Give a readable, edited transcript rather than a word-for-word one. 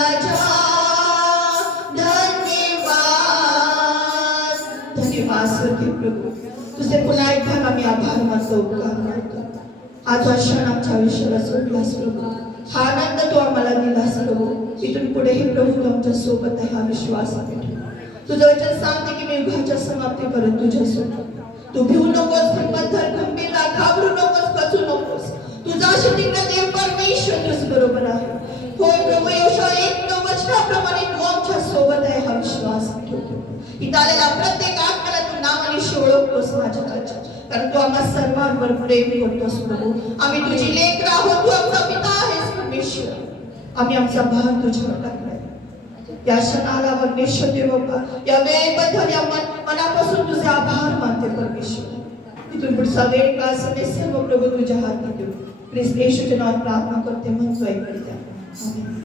राजा धन्यवाद धन्यवाद स्वर्गीय प्रभू तुझे पुन्हा एकदा आम्ही आभार मानतो उपकार मानतो आज हा क्षण आमच्या आयुष्याला सोडलास प्रभू हा आनंद तू आम्हाला दिलास प्रभू इथून पुढेही प्रभू तू आमच्या सोबत आहे हा विश्वास आम्ही ठेवू तुझं वचन सांगते की मी युगाच्या समाप्तीपर्यंत तुझ्यासोबत तू भिवू नकोस हिंमत धर खंबीरला घाबरू नकोस खचू नकोस तुझा तिकडे देव परमेश्वर तुझ बरोबर आहे होय प्रभू यहोशू 1:9 वचनाप्रमाणे तू आमच्या सोबत आहे हा विश्वास ठेवतो इथं आलेला प्रत्येक आत्म्याला तू नावाने ओळखतोस माझ्या राजा कारण तू आम्हा सर्वांवर प्रेम करतोस प्रभू आम्ही तुझी लेकरं आहोत तू आमचा पिता आहेस परमेश्वर आम्ही आमचा भार तुझ्यावर टाकलाय या क्षणाला परमेश्वर देव बाबा या वेळेबद्दल या मनापासून तुझे आभार मानते परमेश्वर इथून पुढचा वेळ काळ समय सर्व प्रभू तुझ्या हाती देऊ ख्रिस्त येशूच्या नावात प्रार्थना करते म्हणतो ऐकते आमेन